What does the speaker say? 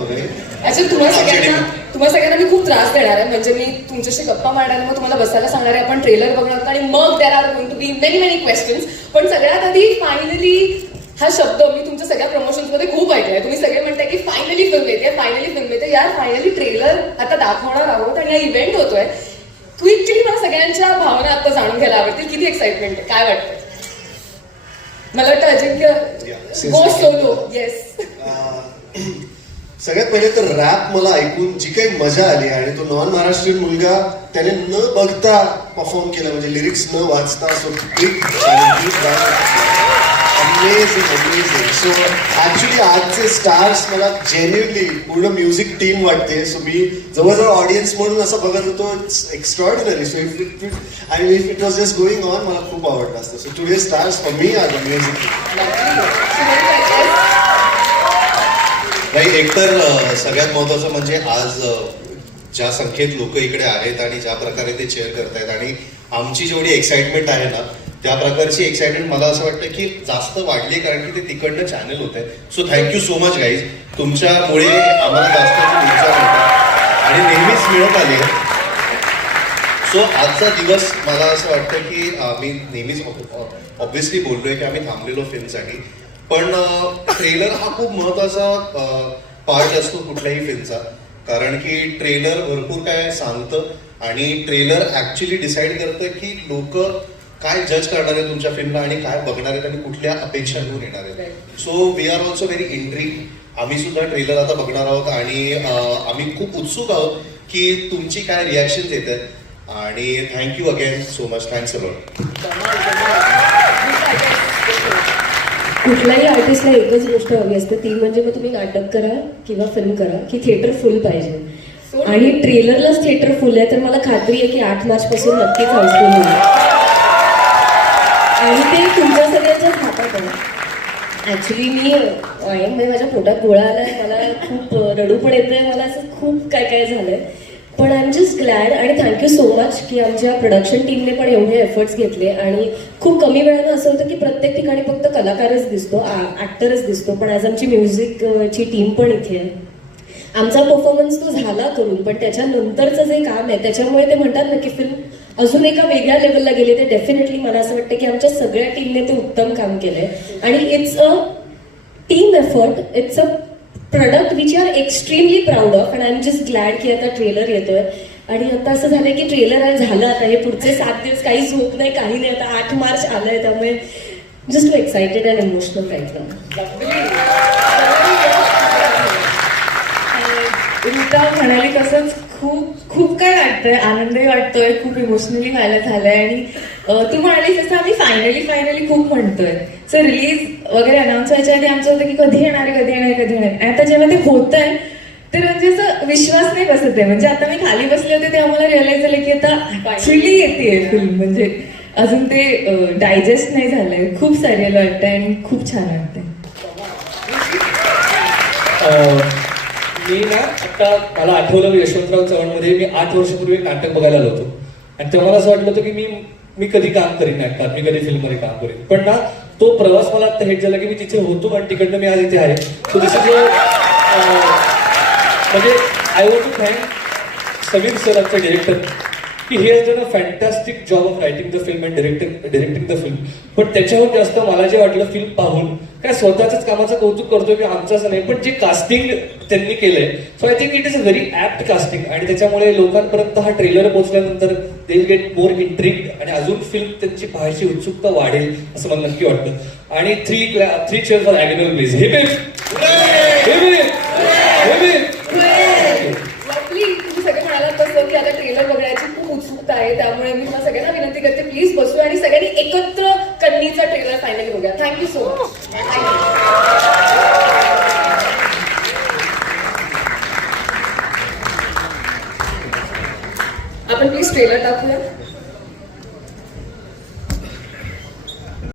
Actually तुम्हाला सगळ्यांना तुम्हाला सगळ्यांना मी खूप त्रास देणार आहे. म्हणजे मी तुमच्याशी गप्पा मारणार आहे, मग तुम्हाला बसायला सांगणार आहे. आपण ट्रेलर बघणार आहोत आणि मग there are going to be many many questions पण सगळ्यात आधी फायनली हा शब्द मी तुमच्या सगळ्या प्रमोशन्समध्ये खूप ऐकलाय. तुम्ही सगळे म्हणताय की फायनली फिल्म येते फायनली फिल्म येते. यार फायनली ट्रेलर आता दाखवणार आहोत आणि हा इव्हेंट होतोय. क्विकली मला सगळ्यांच्या भावना आता जाणून घ्यायला आवडतील. किती एक्साइटमेंट आहे. काय वाटतं मला वाटतं अजिंक्य. गो सोलो येस सगळ्यात पहिले तर रॅप मला ऐकून जी काही मजा आली आणि तो नॉन महाराष्ट्रीयन मुलगा त्याने न बघता परफॉर्म केला म्हणजे लिरिक्स न वाचता so amazing amazing so actually आजचे स्टार्स मला जेन्युनली पूर्ण म्युझिक टीम वाटते. सो मी जवळजवळ ऑडियन्स म्हणून असं बघत होतो. It's extraordinary so if it आणि if it was just going on मला खूप आवडलं असतं. So today stars for me are amazing नाही एकतर सगळ्यात महत्वाचं म्हणजे आज ज्या संख्येत लोक इकडे आहेत आणि ज्या प्रकारे ते चेअर करतायत आणि आमची जेवढी एक्साइटमेंट आहे ना त्या प्रकारची एक्साइटमेंट मला असं वाटतं की जास्त वाढली कारण की ते तिकडनं चॅनल होत आहे so thank you so much guys तुमच्यामुळे आम्हाला जास्त आणि नेहमीच मिळत आली सो आजचा दिवस मला असं वाटतं की आम्ही नेहमीच ऑब्विसली बोललोय की आम्ही थांबलेलो फिल्मसाठी पण ट्रेलर हा खूप महत्त्वाचा पार्ट असतो कुठल्याही फिल्मचा कारण की ट्रेलर भरपूर काय सांगतं आणि ट्रेलर ऍक्च्युली डिसाईड करतं की लोक काय जज करणार आहेत तुमच्या फिल्मला आणि काय बघणार आहेत आणि कुठल्या अपेक्षा घेऊन येणार आहेत. So we are also very intrigued आम्ही सुद्धा ट्रेलर आता बघणार आहोत आणि आम्ही खूप उत्सुक आहोत की तुमची काय रिॲक्शन येत आहेत आणि thank you again so much thanks a lot कुठल्याही आर्टिस्टला एकच गोष्ट हवी असते ती म्हणजे मग तुम्ही नाटक करा किंवा फिल्म करा की थिएटर फुल पाहिजे. आणि ट्रेलरलाच थिएटर फुल आहे तर मला खात्री आहे की आठ मार्च पासून नक्कीच हाऊसफुल होईल. आणि ते तुमच्या सगळ्यांच्याच हातात आहे. ऍक्च्युली मी आहे म्हणजे माझ्या पोटात गोळा आलाय मला खूप रडू पण येतंय मला असं खूप काय काय झालंय. पण आय एम जस्ट ग्लॅड आणि थँक्यू सो मच की आमच्या प्रोडक्शन टीमने पण एवढे एफर्ट्स घेतले आणि खूप कमी वेळानं असं होतं की प्रत्येक ठिकाणी फक्त कलाकारच दिसतो ऍक्टरच दिसतो पण ॲज आमची म्युझिकची टीम पण इथे आहे. आमचा परफॉर्मन्स तो झाला करून पण त्याच्यानंतरचं जे काम आहे त्याच्यामुळे ते म्हणतात ना की फिल्म अजून एका वेगळ्या लेवलला गेले ते डेफिनेटली मला असं वाटतं की आमच्या सगळ्या टीमने ते उत्तम काम केलंय. आणि it's a team effort it's a product which are extremely proud of and I am just glad की आता ट्रेलर येतोय. आणि आता असं झालंय की ट्रेलर झालं आता. हे पुढचे सात दिवस काही झोप नाही काही नाही. आता आठ मार्च आलंय त्यामुळे just excited and emotional right नाव रीता म्हणाली तसंच खूप खूप काय वाटतंय? आनंदही वाटतोय खूप इमोशनली व्हायला झालंय आणि तू म्हणालीस तसं आम्ही फायनली फायनली खूप म्हणतोय. सो रिलीज वगैरे अनाऊन्स व्हायच्या आधी आमचं होतं की कधी येणार आहे, कधी येणार आहे, कधी येणार आणि आता जेव्हा ते होत आहे तर म्हणजे असं विश्वास नाही बसत आहे. म्हणजे आता मी खाली बसले होते तेव्हा मला रिअलाइज झालं की आता ऍक्च्युली येते फिल्म म्हणजे अजून ते डायजेस्ट नाही झालंय. खूप सारेल वाटतंय आणि खूप छान वाटतंय. मी ना आता मला आठवलं मी यशवंतराव चव्हाणमध्ये मी आठ वर्षापूर्वी नाटक बघायला आलो होतो. आणि तेव्हा मला असं वाटलं होतं की मी मी कधी काम करीन नाटकात मी कधी फिल्ममध्ये काम करीन. पण ना तो प्रवास मला आता हेट झाला की मी तिथे होतो आणि तिकडनं मी आज इथे आहे. तो दिस इज म्हणजे I want to thank Sameer sir आमचे डिरेक्टर की he has done a fantastic job of writing the film and directing directing the film पण त्याच्यावर जास्त मला जे वाटलं फिल्म पाहून काय स्वतःच्याच कामाचं कौतुक करतोय की आमचं असं नाही पण जे कास्टिंग त्यांनी केलंय so I think it is a very apt casting आणि त्याच्यामुळे लोकांपर्यंत हा ट्रेलर पोहोचल्यानंतर दे गेट मोर इंट्रिक्ड आणि अजून फिल्म त्यांची पाहायची उत्सुकता वाढेल असं मला नक्की वाटतं. आणि three three cheer for agreement please हे Lovely. तुम्ही सगळे म्हणालात तसं की आता ट्रेलर बघण्याची खूप उत्सुकता आहे त्यामुळे मी तुम्हाला सगळ्यांना विनंती करते प्लीज बसू आणि सगळ्यांनी एकत्र कन्नीचा ट्रेलर फायनली बघूया. थँक्यू सो मच आपण प्लीज ट्रेलर टाकूया.